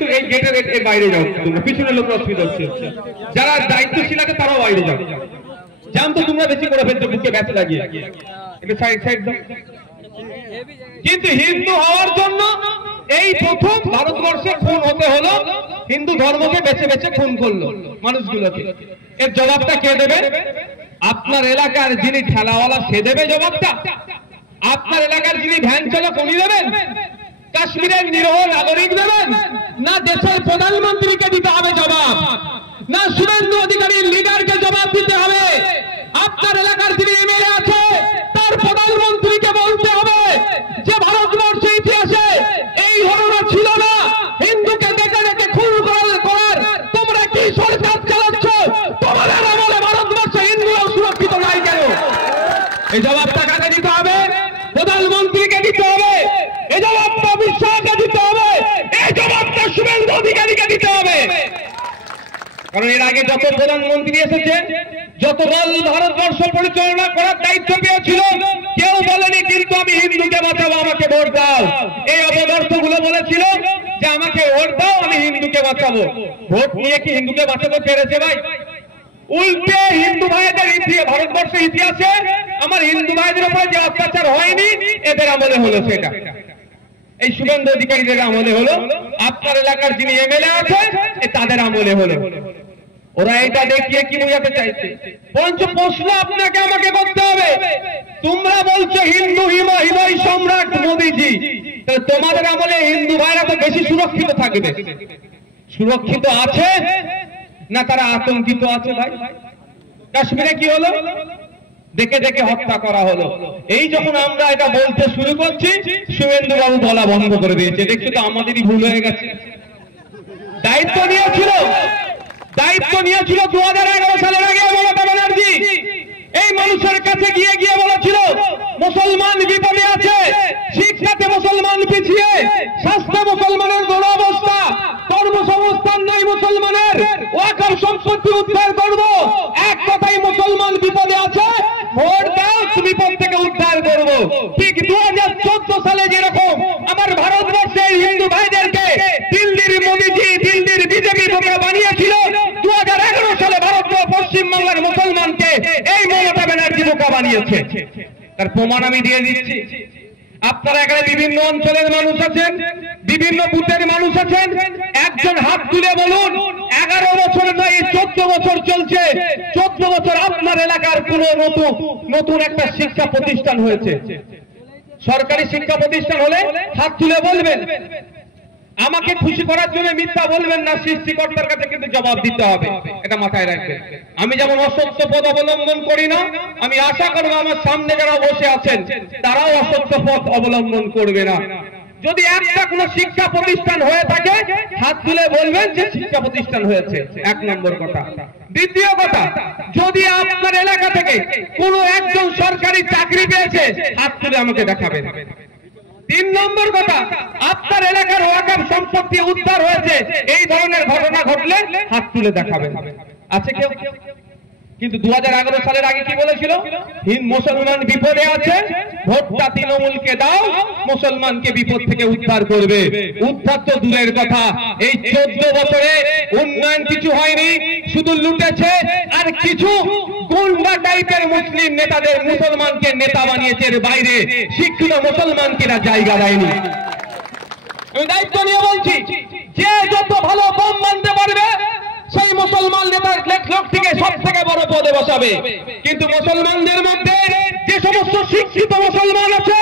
একটু এই গেটের এর বাইরে যাও, তোমরা পিছনের লোক অসুবিধা হচ্ছে, যারা দায়িত্বশীল আছে তারাও বাইরে যাও। জান তো তোমরা বেশি করে ফেলছো বুকে ব্যাথা লাগিয়ে, একটু সাইড সাইড দাও। কিন্তু হিন্দু হওয়ার জন্য এই প্রথম ভারতবর্ষে খুন হতে হলো, হিন্দু ধর্মকে বেছে বেছে খুন করলো মানুষগুলোকে। এর জবাবটা কে দেবে? আপনার এলাকার যিনি ঠেলাওয়ালা সে দেবে জবাবটা? আপনার এলাকার যিনি ভ্যান চালক উনি দেবেন? কাশ্মীরের নিরহ নাগরিক দেবেন? না দেশের প্রধানমন্ত্রীকে দিতে হবে জবাব? না শুভেন্দু অধিকারীর লিডারকে জবাব দিতে হবে? আপনার এলাকার যিনি এমএলএ আছে তার প্রধানমন্ত্রীকে বলতে হবে যে ভারতবর্ষের ইতিহাসে এই ঘটনা ছিল না, হিন্দুকে ডেকে ডেকে খুন করার তোমরা কি সরকার চালাচ্ছ? তোমাদের আমলে ভারতবর্ষে হিন্দুরা সুরক্ষিত নাই কেন? এই জবাবটা কাকে দিতে হবে? প্রধানমন্ত্রীকে দিতে হবে। এই জবাবটা অমিত শাহকে দিতে হবে। এই জবাবটা শুভেন্দু অধিকারীকে দিতে হবে। কারণ এর আগে যত প্রধানমন্ত্রী এসেছে, যত দল ভারতবর্ষ পরিচালনা করার দায়িত্ব পেয়েছিল, কেউ বলেনি কিন্তু আমি হিন্দুকে বাঁচাবো, আমাকে ভোট দাও। এই অপদার্থগুলো বলেছিল যে আমাকে ভোট দাও, আমি হিন্দুকে বাঁচাবো। ভোট নিয়ে কি হিন্দুকে বাঁচাতে পেরেছে ভাই? উল্টে হিন্দু ভাইদের ইতিহাসে, ভারতবর্ষের ইতিহাসে আমার হিন্দু ভাইদের উপরে যে অত্যাচার হয়নি এদের আমলে হলো, সেটা এই শুভেন্দু অধিকারীদের আমলে হলো। আপনার এলাকার যিনি এমএলএ আছে তাদের আমলে হলো। ওরা এটা দেখিয়ে কি বোঝাতে চাইছে? বরঞ্চ প্রশ্ন আপনাকে আমাকে করতে হবে, তোমরা বলছো হিন্দু হিমালয় সম্রাট মোদীজি, তাহলে তোমাদের আমলে হিন্দু ভাইরা তো বেশি সুরক্ষিত থাকবে। সুরক্ষিত আছে না তারা আতঙ্কিত আছে? ভাই কাশ্মীরে কি হলো? দেখে দেখে হত্যা করা হলো। এই যখন আমরা এটা বলতে শুরু করছি, শুভেন্দু বাবু বলা বন্ধ করে দিয়েছে। দেখছো তো আমাদেরই ভুল হয়ে গেছে। দায়িত্ব নিয়েছিল 2011 সালের আগে মমতা ব্যানার্জি এই মানুষের কাছে গিয়ে গিয়ে বলেছিল মুসলমান বিপদে আছে, শিক্ষাতে মুসলমান পিছিয়ে, স্বাস্থ্য মুসলমানের দুরবস্থা, কর্মসংস্থান নাই মুসলমানের, ওয়াকফ সম্পত্তি উদ্ধার করব। এক কথাই মুসলমান বিপদে আছে, ভোট দাও বিপদ থেকে উদ্ধার করব। ঠিক 2014 সালে যেরকম আমার ভারতবর্ষের হিন্দু ভাইদেরকে দিল্লির মোদীজি, দিল্লির বিজেপি বোকা বানিয়েছিল, 2011 সালে ভারতীয় পশ্চিমবাংলার মুসলমানকে এই মমতা ব্যানার্জি বোকা বানিয়েছে। তার প্রমাণ আমি দিয়ে দিচ্ছি। আপনারা এখানে বিভিন্ন অঞ্চলের মানুষ আছেন, বিভিন্ন বুথের মানুষ আছেন, একজন হাত তুলে বলুন 11 বছর নয় 14 বছর চলছে, 14 বছর আপনার এলাকার কোন নতুন একটা শিক্ষা প্রতিষ্ঠান হয়েছে? সরকারি শিক্ষা প্রতিষ্ঠান হলে হাত তুলে বলবেন। আমাকে খুশি করার জন্য মিথ্যা বলবেন না, সৃষ্টিকর্তার কাছে কিন্তু জবাব দিতে হবে, এটা মাথায় রাখবেন। আমি যেমন অসত্য পথ অবলম্বন করি না, আমি আশা করবো আমার সামনে যারা বসে আছেন তারাও অসত্য পথ অবলম্বন করবে না। যদি একটা কোনো শিক্ষা প্রতিষ্ঠান হয়ে থাকে হাত তুলে বলবেন যে শিক্ষা প্রতিষ্ঠান হয়েছে, 1 নম্বর কথা। দ্বিতীয় কথা, যদি আপনার এলাকা থেকে কোনো একজন সরকারি চাকরি পেয়েছে হাত তুলে আমাকে দেখাবেন। 3 নম্বর কথা, আপনার এলাকার ওয়াকফ সম্পত্তি উদ্ধার হয়েছে, এই ধরনের ঘটনা ঘটলে হাত তুলে দেখাবেন। আছে কেউ? কিন্তু 2011 সালের আগে কি বলেছিল? মুসলমান বিপদে আছে, ভোটটা তৃণমূলকে দাও, মুসলমানকে বিপদ থেকে উদ্ধার করবে। উদ্ধার তো দূরের কথা, এই 14 বছরে উন্নয়ন কিছু হয়নি, শুধু লুটেছে। আর কিছু গুন্ডা টাইপের মুসলিম নেতাদের মুসলমানকে নেতা বানিয়েছে, এর বাইরে শিক্ষিত মুসলমানকে জায়গা দেয়নি। আমি দায়িত্ব নিয়ে বলছি, যে যত ভালো বোম মানতে পারবে সেই মুসলমান নেতার লোকটিকে সব থেকে বড় পদে বসাবে। কিন্তু মুসলমানদের মধ্যে যে সমস্ত শিক্ষিত মুসলমান আছে,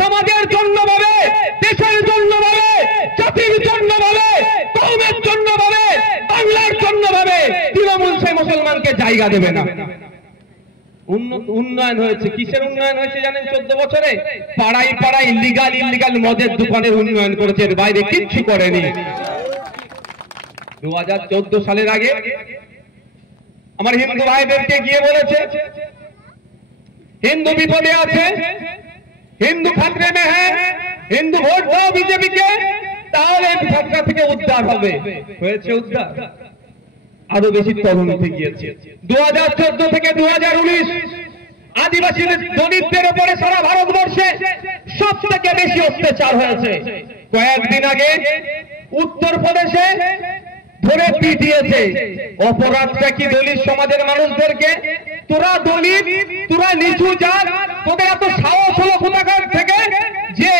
সমাজের জন্য ভাবে, দেশের জন্য ভাবে, জাতির জন্য ভাবে, কওমের জন্য ভাবে, বাংলার জন্য ভাবে, তৃণমূল সেই মুসলমানকে জায়গা দেবে না। উন্নয়ন হয়েছে, কিসের উন্নয়ন হয়েছে জানেন? 14 বছরে পাড়ায় পাড়ায় ইলিগাল মদের দোকানের উন্নয়ন করেছে, এর বাইরে কিচ্ছু করেনি। 2014 সালের আগে আমার হিন্দু ভাইদেরকে গিয়ে বলেছে হিন্দু বিপদে আছে, হিন্দু খাতরে মে হ্যায়, হিন্দু ভোট দাও বিজেপিকে, তাহলে খাতরা থেকে উদ্ধার হবে। হয়েছে উদ্ধার? আরো বেশি তরুণ উঠে গিয়েছে। 2014 থেকে 2019 আদিবাসীদের দলিতদের উপরে সারা ভারতবর্ষে সব থেকে বেশি অত্যাচার হয়েছে। কয়েকদিন আগে উত্তরপ্রদেশে ধরে পিটিয়েছে। অপরাধটা কি দলিত সমাজের মানুষদেরকে? তোরা দলিত, তোরা নিচু জাত, তোদের এত সাহস হলো কোথাকার থেকে যে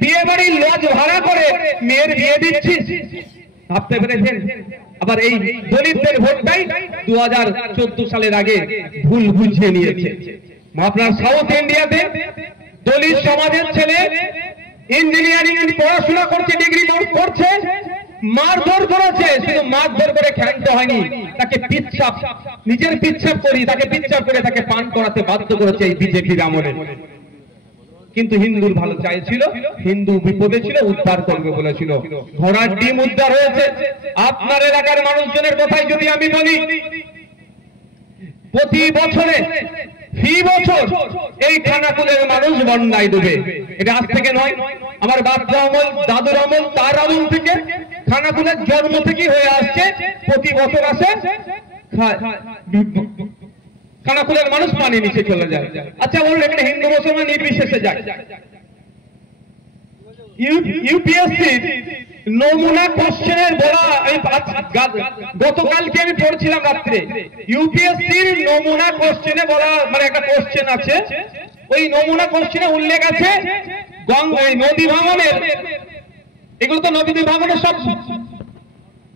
বিয়ে বাড়ির লজ ভাড়া করে মেয়ের বিয়ে দিচ্ছিস? ভাবতে পেরেছেন? আবার এই দলিতদের ভোটটাই 2014 সালের আগে ভুল বুঝিয়ে নিয়েছে। আপনার সাউথ ইন্ডিয়াতে দলিত সমাজের ছেলে ইঞ্জিনিয়ারিং পড়াশোনা করছে, ডিগ্রি করছে, মারধর করেছে। শুধু মারধর করে ক্ষান্ত হয়নি, তাকে পিচ্ছাপ, নিজের পিচ্ছাপ করি তাকে পিচ্ছাপ করে তাকে পান করাতে বাধ্য করেছে এই বিজেপির আমলে। কিন্তু হিন্দুর ভালো চাইছিল, হিন্দু বিপদে ছিল, উদ্ধার করবে বলেছিল। ঘোড়ার ডিম উদ্ধার হয়েছে। আপনার এলাকার মানুষজনের কথাই যদি আমি বলি, প্রতি বছরে ফি বছর এই খানাকুলের মানুষ বন্যায় ডুবে। এটা আজ থেকে নয়, আমার বাপরা আমল, দাদুর আমল, তার আমল থেকে খানাকুলের জন্ম থেকে হয়ে আসছে। প্রতি বছর আসে, খানাকুলের মানুষ পানি নিচে চলে যায়। আচ্ছা বলুন, এখানে হিন্দু মুসলমান নির্বিশেষে যায়। ইউপিএসসি নমুনা কোশ্চেনের বলা, গতকালকে আমি পড়ছিলাম রাত্রে, ইউপিএসসির নমুনা কোশ্চেনে বলা, মানে একটা কোশ্চেন আছে, ওই নমুনা কোশ্চেনে উল্লেখ আছে নদী ভাঙনের, এগুলো তো নদী ভাঙনের সব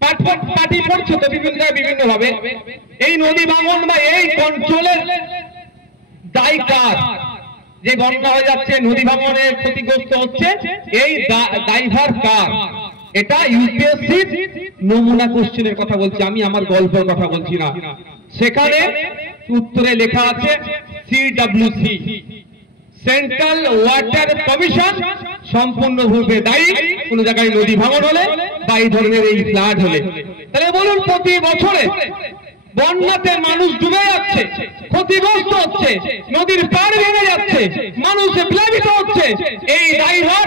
পার্টি পড়ছে তো বিভিন্ন জায়গায় বিভিন্ন ভাবে। এই নদী ভাঙন বা এই কন্ট্রোলের দায় কার? যে বন্যা হয়ে যাচ্ছে, নদী ভাঙনে ক্ষতিগ্রস্ত হচ্ছে, এই দায়ভার কার? এটা ইউপিএসসি নমুনা কোশ্চেনের কথা বলছি আমি, আমার গল্পের কথা বলছি না। সেখানে উত্তরে লেখা আছে সিডব্লিউসি, সেন্ট্রাল ওয়াটার কমিশন সম্পূর্ণভাবে দায়ী কোন জায়গায় নদী ভাঙন হলে বা এই ধরনের এই ফ্লাড হলে। তাহলে বলুন, প্রতি বছরে বন্যাতে মানুষ ডুবে যাচ্ছে, ক্ষতিগ্রস্ত হচ্ছে, নদীর পাড় ভেঙে যাচ্ছে, মানুষ প্লাবিত হচ্ছে, এই দায়ভার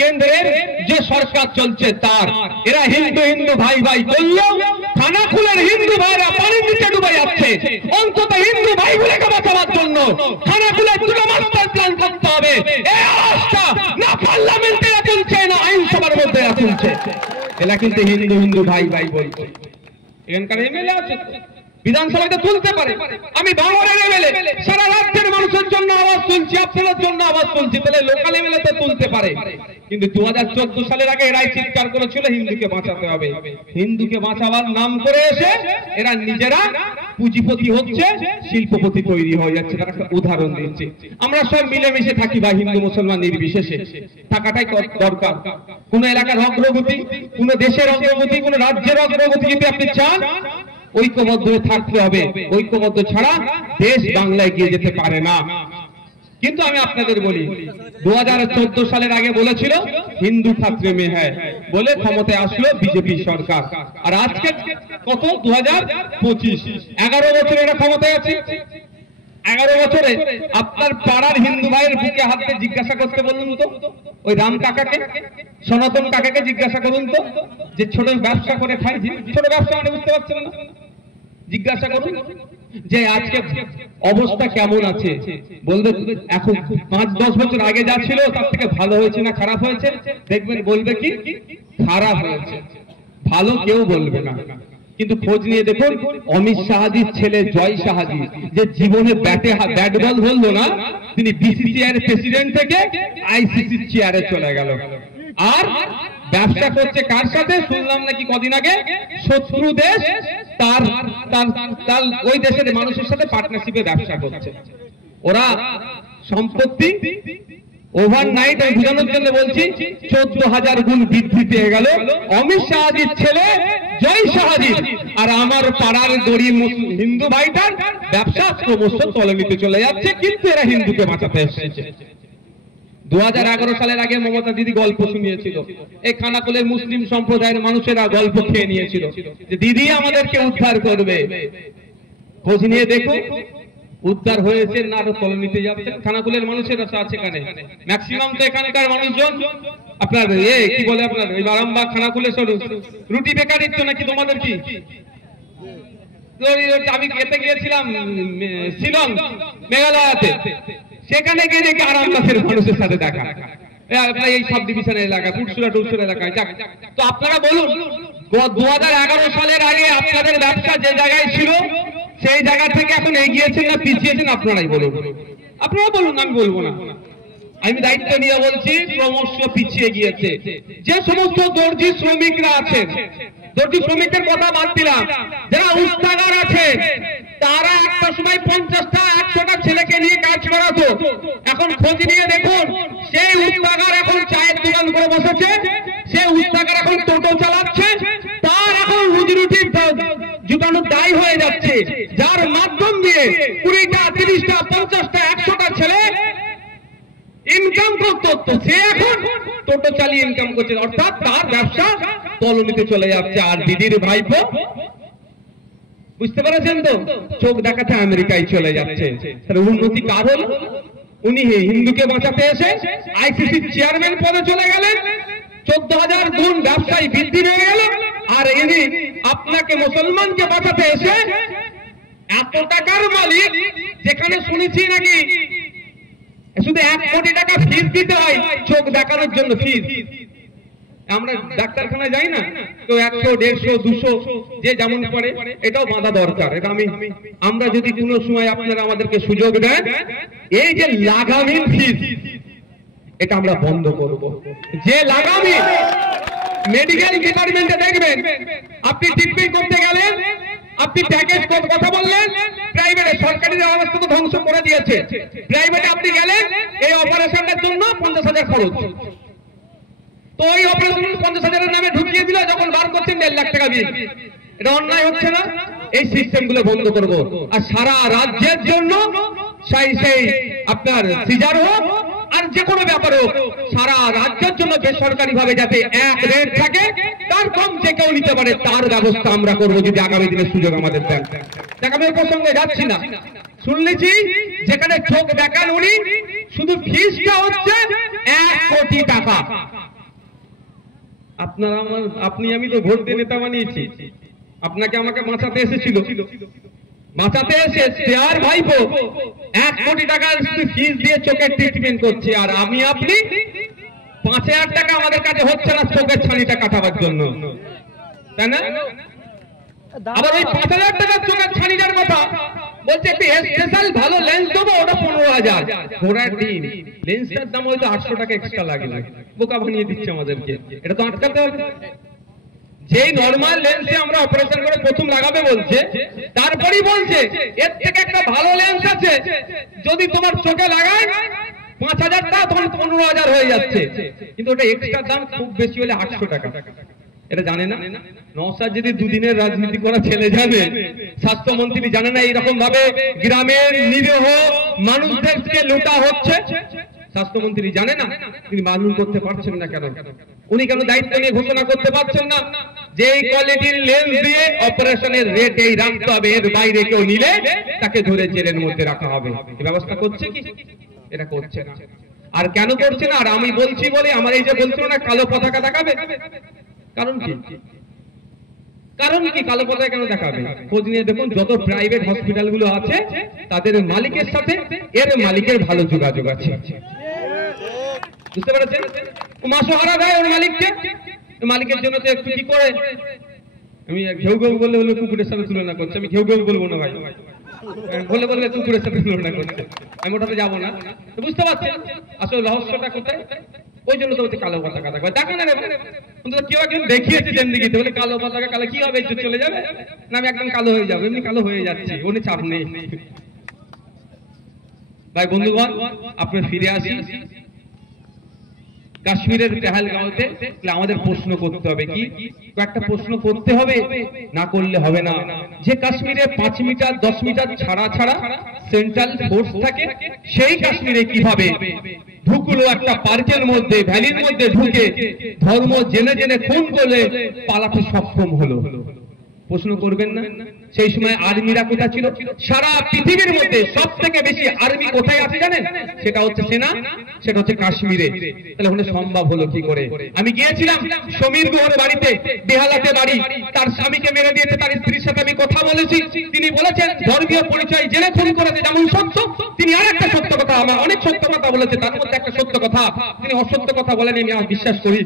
কেন্দ্রের যে সরকার চলছে তার। এরা হিন্দু হিন্দু ভাই ভাই করলেও খানাকুলের হিন্দু ভাইরা পানির নিচে ডুবে যাচ্ছে। অন্তত হিন্দু ভাইগুলোকে বাঁচাবার জন্য খানাকুলের দুটো মাস্টার প্ল্যান করতে হবে। এই আওয়াজটা না পার্লামেন্টে তুলছে, না আইনসভার মধ্যে তুলছে। এরা কিন্তু হিন্দু হিন্দু ভাই ভাই বলছে। এখানকার এমএলএ আছে, বিধানসভাতে তুলতে পারে। আমি বাংলার এমএলএ, সারা রাজ্যের মানুষের জন্য আওয়াজ তুলছি, আপনাদের জন্য আওয়াজ তুলছি, তাহলে লোকাল এমএলএ তো তুলতে পারে। কিন্তু 2014 সালের আগে এরাই চিৎকার করেছিল হিন্দুকে বাঁচাতে হবে। হিন্দুকে বাঁচাবার নাম করে এসে এরা নিজেরা পুঁজিপতি হচ্ছে, শিল্পপতি তৈরি হয়ে যাচ্ছে। তার একটা উদাহরণ দিচ্ছি, আমরা সব মিলেমিশে থাকি বা হিন্দু মুসলমান নির্বিশেষে, থাকাটাই দরকার। কোন এলাকার অগ্রগতি, কোন দেশের অগ্রগতি, কোন রাজ্যের অগ্রগতি যদি আপনি চান, ঐক্যবদ্ধ হয়ে থাকতে হবে। ঐক্যবদ্ধ ছাড়া দেশ বাংলায় গিয়ে যেতে পারে না। কিন্তু আমি আপনাদের বলি, 2014 সালের আগে বলেছিল হিন্দু খাতরে মে হ্যায় বলে ক্ষমতায় আসলো বিজেপি সরকার। আর আজকে কত 2025, 11 বছর এরা ক্ষমতায় আছে। 11 বছরে আপনার পাড়ার হিন্দু ভাইয়ের বুকে হাত দিয়ে জিজ্ঞাসা করতে বলুন তো, ওই রাম কাকাকে, সনাতন কাকাকে জিজ্ঞাসা করুন তো, যে ছোট ব্যবসা করে খায়, ছোট ব্যবসা মানে বুঝতে পারছেন না, জিজ্ঞাসা করুন যে আজকে অবস্থা কেমন আছে। বলবে এখন 5-10 বছর আগে যা ছিল তার থেকে ভালো হয়েছে না খারাপ হয়েছে? দেখবেন বলবে কি খারাপ হয়েছে, ভালো কেউ বলবে না। কিন্তু খোঁজ নিয়ে দেখুন, অমিত শাহজির ছেলে জয় শাহজি, যে জীবনে ব্যাট বল ধরলো না, তিনি বিসিসিআই এর প্রেসিডেন্ট থেকে আইসিসির চেয়ারে চলে গেল। আর ব্যবসা করছে কার সাথে? শুনলাম নাকি কদিন আগে শত্রু দেশ তার ওই দেশের মানুষের সাথে পার্টনারশিপে ব্যবসা করছে। ওরা সম্পত্তি ওভারনাইট, আমি বোঝানোর জন্য বলছি, 14,000 গুণ বৃদ্ধি পেয়ে গেল অমিত শাহজির ছেলে জয় শাহজি। আর আমার পাড়ার গরিব হিন্দু ভাইটার ব্যবসা ক্রমশ তলানিতে চলে যাচ্ছে, কিন্তু এরা হিন্দুকে বাঁচাতে এসেছে। 2011 সালের আগে মমতা দিদি গল্প শুনিয়েছিল, এই খানাকুলের মুসলিম সম্প্রদায়ের মানুষেরা গল্প খেয়ে নিয়েছিল যে দিদি আমাদেরকে উদ্ধার করবে। খোঁজ নিয়ে দেখো, উদ্ধার হয়েছে না আরো তলানিতে যাচ্ছে। খানাকুলের মানুষেরা আছে এখানে, ম্যাক্সিমাম তো এখানকার মানুষজন আপনার কি বলে, আপনার আরামবাগ খানাকুলে রুটি বেকারিত্ব নাকি তোমাদের কি? আমি এতে গিয়েছিলাম শিলং, মেঘালয়তে, সেখানে গিয়ে দেখি আরামবাগের মানুষের সাথে দেখা। আপনার এই সাব ডিভিশনের এলাকা পুরসুরা টুরসুরা এলাকায়। যাক, তো আপনারা বলুন 2011 সালের আগে আপনাদের ব্যবসা যে জায়গায় ছিল সেই জায়গা থেকে এখন এগিয়েছেন না পিছিয়েছেন? আপনারাই বলুন, আপনারা বলুন, আমি বলবো না। আমি দায়িত্ব নিয়ে বলছি ক্রমশ পিছিয়ে গিয়েছে। যে সমস্ত দর্জি শ্রমিকরা আছেন, দর্জি শ্রমিকের কথা বাদ দিলাম, যারা উস্তাগার আছে তারা একটা সময় 50টা 100টা ছেলেকে নিয়ে কাজ করাতো, এখন খোঁজ নিয়ে দেখুন সেই উস্তাগার এখন চায়ের দোকান করে বসেছে, সেই উস্তাগার এখন টোটো চালাচ্ছে, তার এখন রুজি রুটি জুটানোর দায় হয়ে যাচ্ছে, যার মাধ্যম দিয়ে 20টা 30টা 50টা 100টা ছেলে ইনকাম করতো, সে এখন টোটো চালিয়ে ইনকাম করছে, অর্থাৎ তার ব্যবসা তলনিতে চলে যাচ্ছে। আর দিদির ভাইপো বুঝতে পেরেছেন তো, চোখ দেখাতে আমেরিকায় চলে যাচ্ছে। তাহলে উন্নতি কার হল? উনি হিন্দুকে বাঁচাতে এসে আইসিসি চেয়ারম্যান পদে চলে গেলেন, 14,000 গুণ ব্যবসায়ী বৃদ্ধি হয়ে গেল, আর ইনি আপনাকে মুসলমানকে বাঁচাতে এসে এত টাকার মালিক, যেখানে শুনেছি নাকি শুধু 1 কোটি টাকা ফিস দিতে হয় চোখ দেখানোর জন্য। ফিস আমরা ডাক্তারখানায় যাই না, তো 100 150 200 যে যেমন করে, এটাও বাঁধা দরকার। এটা আমরা যদি কোনো সময় আপনারা আমাদেরকে সুযোগ দেন, এই যে লাগামহীন ফিস এটা আমরা বন্ধ করব। যে লাগামহীন মেডিকেল ডিপার্টমেন্টে দেখবেন, আপনি ট্রিটমেন্ট করতে গেলেন, আপনি প্যাকেজ কথা বললেন, প্রাইভেটে সরকারি অবস্থা তো ধ্বংস করে দিয়েছে, প্রাইভেটে আপনি গেলেন এই অপারেশনটার জন্য 50,000 খরচ, তো ওই অপারেশন 50,000-এর নামে ঢুকিয়ে দিল, যখন বার করছেন 1.5 লাখ টাকা বিল। এটা অন্যায় হচ্ছে না? এই সিস্টেমগুলো বন্ধ করব। আর সারা রাজ্যের জন্য সেই আপনার সিজার হোক আর যে কোনো ব্যাপার হোক, সারা রাজ্যের জন্য বেসরকারি ভাবে যাতে এক রেট থাকে, তার কম যে কেউ নিতে পারে তার ব্যবস্থা আমরা করব, যদি আগামী দিনে সুযোগ আমাদের দেন। আমি ওই প্রসঙ্গে যাচ্ছি না, শুনলেছি যেখানে চোখ দেখান উনি, শুধু ফিসটা হচ্ছে 1 কোটি টাকা। আপনারা আপনি আমি তো ভোট দিয়ে নেতা বানিয়েছি, আপনাকে আমাকে বাঁচাতে এসেছিল, বাঁচাতে এসে তার ভাইপো 1 কোটি টাকার ফিস দিয়ে চোখের ট্রিটমেন্ট করছে, আর আমি আপনি 5,000 টাকা আমাদের কাছে হচ্ছে না চোখের ছানিটা কাটাবার জন্য, তাই না? আবার ওই 5,000 টাকার চোখের ছানিটার কথা বলছে একটি স্পেশাল ভালো লেন্স দেবো, ওটা 15,000। ঘোড়ার ডিম লেন্সটার দাম হয়তো 800 টাকা এক্সট্রা লাগবে, বোকা বানিয়ে দিচ্ছে আমাদেরকে। এটা তো আটকাতে হবে। যেই নরমাল লেন্সে আমরা অপারেশন করে প্রথম লাগাবে বলছে, তারপরেই বলছে এর থেকে একটা ভালো লেন্স আছে, যদি তোমার চোখে লাগায় 5,000 টাকা, তখন 15,000 হয়ে যাচ্ছে, কিন্তু ওটা এক্সট্রা দাম খুব বেশি হলে 800 টাকা। এটা জানে না? নওশাদ যদি দুদিনের রাজনীতি করা ছেলে জানে, স্বাস্থ্যমন্ত্রী জানে না এইরকম ভাবে গ্রামের নিরীহ মানুষদেরকে লুটা হচ্ছে? স্বাস্থ্যমন্ত্রী জানে না? তিনি মালুম করতে পারছেন না কেন? উনি কেন দায়িত্ব নিয়ে ঘোষণা করতে পারছেন না যে এই কোয়ালিটির লেন্স দিয়ে অপারেশনের রেট এই রাখতে হবে, এর বাইরে কেউ নিলে তাকে ধরে জেলের মধ্যে রাখা হবে? এই ব্যবস্থা করছে কি? এটা করছে না। আর কেন করছে না? আর আমি বলছি বলে আমার এই যে বলছিল না কালো পতাকা দেখাবে, কারণ কি? কারণ কি কালো পতাকা কেন দেখাবে? খোঁজ নিয়ে দেখুন, যত প্রাইভেট হসপিটাল গুলো আছে তাদের মালিকের সাথে এর মালিকের ভালো যোগাযোগ আছে, বুঝতে পেরেছেন? মাসহারা দেয় ওর মালিককে, মালিকের জন্য তো একটু কি করে, আমি ঘেউ ঘেউ বললে হলে কুকুরের সাথে তুলনা করছে, আমি ঘেউ ঘেউ বলবো না ভাই, বলে বললে কুকুরের সাথে তুলনা করছে, আমি ওটাতে যাবো না। বুঝতে পারছেন আসলে রহস্যটা কোথায়? ওই জন্য তো কালো পতাকা দেখাবে, দেখা না কেউ একজন দেখিয়েছে জিন্দেগিতে, বলে কালো পতাকা কালো কি হবে, চলে যাবে না, আমি একদম কালো হয়ে যাবো, এমনি কালো হয়ে যাচ্ছি, উনি চাপ নেই। ভাই বন্ধুগণ, আপনি ফিরে আসি কাশ্মীরের পেহেলগাঁওতে। আমাদের প্রশ্ন করতে হবে, কি কয়েকটা প্রশ্ন করতে হবে, না করলে হবে না। যে কাশ্মীরে 5 মিটার 10 মিটার ছাড়া ছাড়া সেন্ট্রাল ফোর্স থাকে, সেই কাশ্মীরে কিভাবে ঢুকলো একটা পার্কের মধ্যে, ভ্যালির মধ্যে ঢুকে ধর্ম জেনে জেনে খুন করলে পালাতে সক্ষম হলো? প্রশ্ন করবেন না? সেই সময় আর্মিরা কোথায় ছিল? সারা পৃথিবীর মধ্যে সব থেকে বেশি আর্মি কোথায় আছে জানেন? সেটা হচ্ছে সেনা, সেটা হচ্ছে কাশ্মীরে। তাহলে ওখানে সম্ভব হলো কি করে? আমি গিয়েছিলাম সমীর গুহর বাড়িতে, বেহালাতে বাড়ি, তার স্বামীকে মেরে দিয়েছে, তার স্ত্রীর সাথে আমি কথা বলেছি, তিনি বলেছেন ধর্মীয় পরিচয় জেনে খুন করেছে যেমন সত্য, তিনি আরেকটা সত্য কথা, আমার অনেক সত্য কথা বলেছে, তার মধ্যে একটা সত্য কথা তিনি অসত্য কথা বলেনি, আমি বিশ্বাস করি।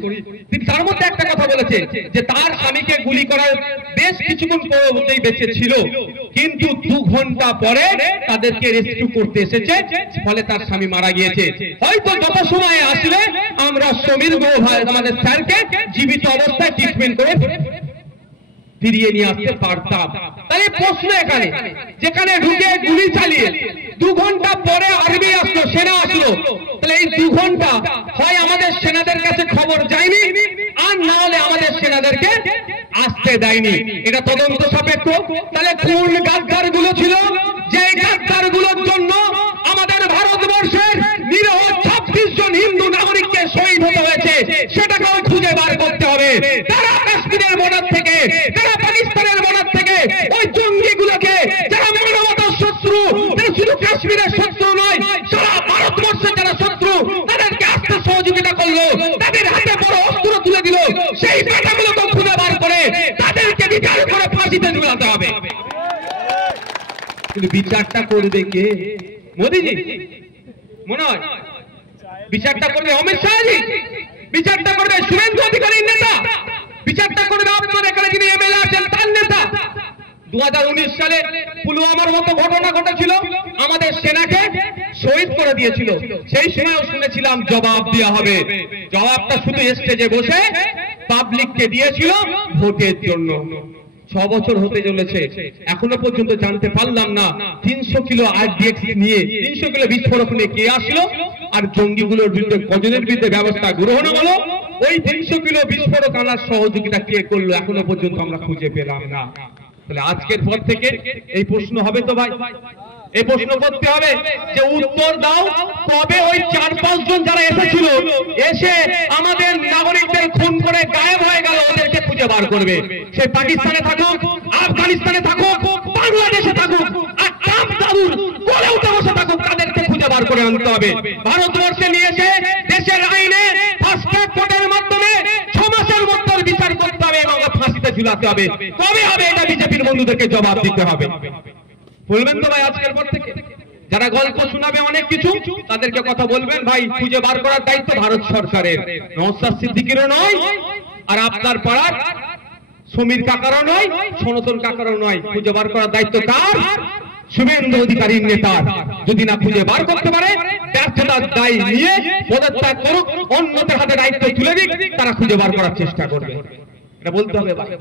তিনি তার মধ্যে একটা কথা বলেছে যে তার স্বামীকে গুলি করার বেশ কিছুক্ষণ পরবর্তীই বেঁচে ছিল, কিন্তু 2 ঘন্টা পরে তাদেরকে রেস্কিউ করতে এসেছে, ফলে তার স্বামী মারা গিয়েছে। হয়তো যত সময় আসলে আমরা সমীর গো ভাই আমাদের স্যারকে জীবিত অবস্থায় ট্রিটমেন্ট করে ফিরিয়ে নিয়ে আসতে পারতাম। তাহলে প্রশ্ন এখানে, যেখানে ঢুকে গুলি চালিয়ে 2 ঘন্টা পরে আর্মি আসলো, সেনা আসলো, তাহলে এই 2 ঘন্টা হয় আমাদের সেনাদের কাছে খবর যায়নি, আর না হলে আমাদের সেনাদেরকে আসতে দেয়নি। এটা তদন্ত সাপেক্ষ। তাহলে কোন গাদ্দার গুলো ছিল, যে গাদ্দার গুলোর জন্য আমাদের ভারতবর্ষের নিরীহ 26 জন হিন্দু নাগরিককে শহীদ হতে হয়েছে, সেটাকেও খুঁজে বার করতে হবে। তারা কাশ্মীরের বর্ডার থেকে, তারা পাকিস্তানের বর্ডার থেকে ওই জঙ্গিগুলোকে, যারা মানবতার শত্রু, তারা শুধু কাশ্মীরের শত্রু নয়, সারা ভারতবর্ষের যারা শত্রু, তাদেরকে আসতে সহযোগিতা করলো, তাদের হাতে বড় অস্ত্র তুলে দিল, সেই বেটাগুলোকে খুঁজে বার করে তাদেরকে বিচার করে ফাঁসিতে ঝুলাতে হবে। কিন্তু বিচারটা করবে কে? মোদিজি মনে হয়? বিচারটা করবে অমিত শাহজি? বিচারটা করবে শুভেন্দু অধিকারীর নেতা? বিচারটা করবে আপনার এখানে যিনি এমএলএ আছেন তার নেতা? 2019 সালে পুলওয়ামার মতো ঘটনা ঘটেছিল, আমাদের সেনাকে শহীদ করে দিয়েছিল, সেই সময়ও শুনেছিলাম জবাব দেওয়া হবে। জবাবটা শুধু স্টেজে বসে পাবলিককে দিয়েছিল ভোটের জন্য। 6 বছর হতে চলেছে, এখনো পর্যন্ত জানতে পারলাম না 300 কিলো আরডিএক্স নিয়ে, 300 কিলো বিস্ফোরক নিয়ে কে আসলো, আর জঙ্গিগুলোর বিরুদ্ধে কজনের বিরুদ্ধে ব্যবস্থা গ্রহণ হলো, ওই 300 কিলো বিস্ফোরক আনার সহযোগিতা কে করলো এখনো পর্যন্ত আমরা খুঁজে পেলাম না। তাহলে আজকের পর থেকে এই প্রশ্ন হবে তো ভাই, এই প্রশ্ন করতে হবে যে উত্তর দাও, কবে ওই 4-5 জন যারা এসেছিল, এসে আমাদের নাগরিকদের খুন করে গায়েব হয়ে গেল, ওদেরকে খুঁজে বার করবে। সে পাকিস্তানে থাকুক, আফগানিস্তানে থাকুক, বাংলাদেশে থাকুক, আর ট্রাম্প দাদুর কোলে উঠে বসে থাকুক, তাদেরকে খুঁজে বার করে আনতে হবে। ভারতবর্ষে নিয়ে এসে দেশের আইনে ফাস্ট ট্র্যাক কোর্টের মাধ্যমে 6 মাসের মধ্যে বিচার করতে হবে এবং ফাঁসিতে ঝুলাতে হবে। কবে হবে এটা বিজেপির বন্ধুদেরকে জবাব দিতে হবে। বলবেন তো ভাই আজকের পর থেকে? যারা গল্প শোনাবে অনেক কিছু, তাদেরকে কথা বলবেন ভাই খুঁজে বার করার দায়িত্ব ভারত সরকারের, নওশাদ সিদ্দিকীরও নয়, আর আপনার পাড়ার সমীর কাকারও নয়, সনাতন কাকারও নয়। খুঁজে বার করার দায়িত্ব কার? শুভেন্দু অধিকারীর নেতার। যদি না খুঁজে বার করতে পারে, ব্যর্থতার দায় নিয়ে পদত্যাগ করুক, অন্যদের হাতে দায়িত্ব তুলে দিক, তারা খুঁজে বার করার চেষ্টা করবে। এটা বলতে হবে ভাই।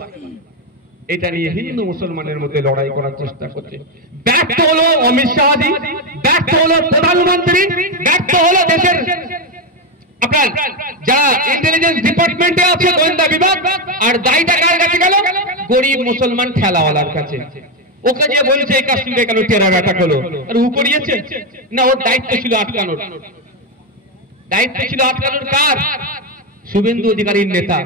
এটা নিয়ে হিন্দু মুসলমানের মধ্যে লড়াই করার চেষ্টা করছে। ব্যর্থ হলো অমিত শাহজি, ব্যর্থ হলো প্রধানমন্ত্রী, ব্যর্থ হলো দেশের আপনার যারা ইন্টেলিজেন্স ডিপার্টমেন্টে আছে, গোয়েন্দা বিভাগ, আর দায়টা কার কাছে গেল? গরিব মুসলমান ঠেলাওয়ালার কাছে। ওকে যে বলছে এই কাশ্মীরে কেন টেরর অ্যাটাক হলো, আর ও করিয়েছে না? ওর দায়িত্ব ছিল আটকানোর। দায়িত্ব ছিল আটকানোর কার? শুভেন্দু অধিকারীর নেতা।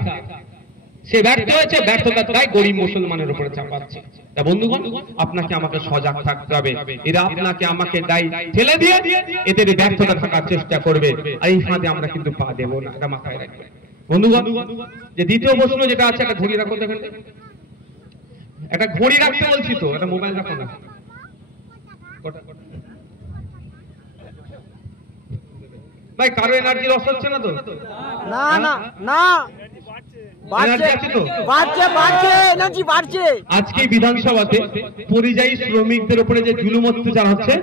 সে ব্যর্থ হয়েছে, ব্যর্থতার দায় গরিব মুসলমানের উপরে চাপাচ্ছে। তা বন্ধুগণ, আপনাকে আমাকে সজাগ থাকতে হবে। এরা আপনাকে আমাকে দায় ঠেলে দিয়ে এদের ব্যর্থতা থাকার চেষ্টা করবে, আর এই ফাঁদে আমরা কিন্তু পা দেব না, এটা মাথায় রাখবেন বন্ধুগণ। যে দ্বিতীয় প্রশ্ন যেটা আছে, একটা ঘড়ি রাখো, দেখেন একটা ঘড়ি রাখতে বলছি তো, একটা মোবাইল রাখো না। ভাই কারো এনার্জি লস হচ্ছে না তো? না না না, আজকে বিধানসভাতে পরিযায়ী শ্রমিকদের উপরে যে জুলুম অত্যাচার হচ্ছে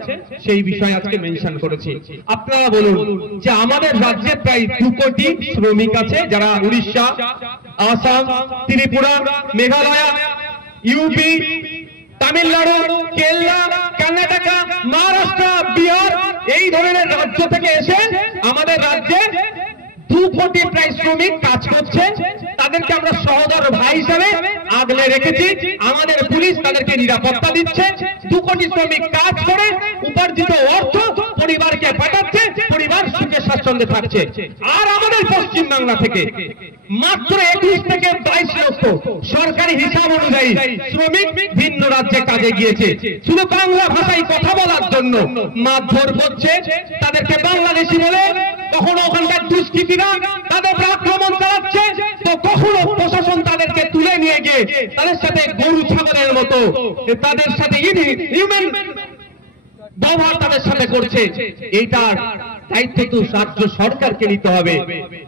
সেই বিষয়ে আজকে মেনশন করেছি। আপনারা বলুন যে আমাদের রাজ্যে প্রায় 2 কোটি শ্রমিক আছে, যারা উড়িষ্যা, আসাম, ত্রিপুরা, মেঘালয়, ইউপি, তামিলনাড়ু, কেরালা, কর্ণাটক, মহারাষ্ট্র, বিহার, এই ধরনের রাজ্য থেকে এসে আমাদের রাজ্যে 2 কোটি প্রায় শ্রমিক কাজ করছে। তাদেরকে আমরা সহোদর ভাই হিসেবে আগলে রেখেছি। আমাদের পুলিশ তাদেরকে নিরাপত্তা দিচ্ছে। 2 কোটি শ্রমিক কাজ করে উপার্জিত অর্থ পরিবারকে পাঠাচ্ছে, পরিবার সুখে স্বাচ্ছন্দ্যে থাকছে। আর আমাদের পশ্চিম বাংলা থেকে মাত্র 21 থেকে 22 লক্ষ সরকারি হিসাব অনুযায়ী শ্রমিক ভিন্ন রাজ্যে কাজে গিয়েছে। শুধু বাংলা ভাষায় কথা বলার জন্য মারধর করছে, তাদেরকে বাংলাদেশি বলে, কখনো ওখানকার দুষ্কৃতীরা তাদের আক্রমণ চালাচ্ছে, তো কখনো প্রশাসন তাদেরকে তুলে নিয়ে গিয়ে তাদের সাথে গরু ছাগলের মতো তাদের সাথে ব্যবহার তাদের সাথে করছে, এইটার দায়িত্ব তো রাজ্য সরকারকে নিতে হবে।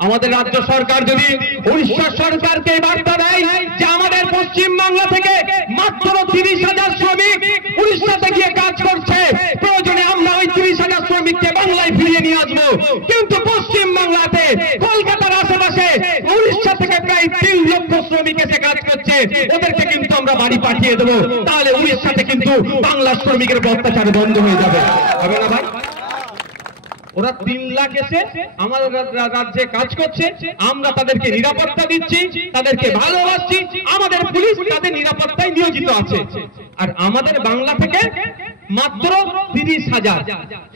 আমাদের রাজ্য সরকার যদি উড়িষ্যা সরকারকে বার্তা দেয় যে আমাদের পশ্চিম বাংলা থেকে মাত্র 30,000 শ্রমিক উড়িষ্যাতে গিয়ে কাজ করছে, প্রয়োজনে আমরা ওই 30,000 শ্রমিককে বাংলায় ফিরিয়ে নিয়ে আসবো, কিন্তু পশ্চিম বাংলাতে কলকাতার আশেপাশে উড়িষ্যা থেকে প্রায় 3 লক্ষ শ্রমিক এসে কাজ করছে, ওদেরকে কিন্তু আমরা বাড়ি পাঠিয়ে দেবো। তাহলে উড়িষ্যাতে কিন্তু বাংলার শ্রমিকের অত্যাচার বন্ধ হয়ে যাবে, হবে না ভাই? ওরা 3 লাখ এসে আমাদের রাজ্যে কাজ করছে, আমরা তাদেরকে নিরাপত্তা দিচ্ছি, তাদেরকে ভালোবাসছি, আমাদের পুলিশ তাদের নিরাপত্তায় নিয়োজিত আছে। আর আমাদের বাংলা থেকে মাত্র 30,000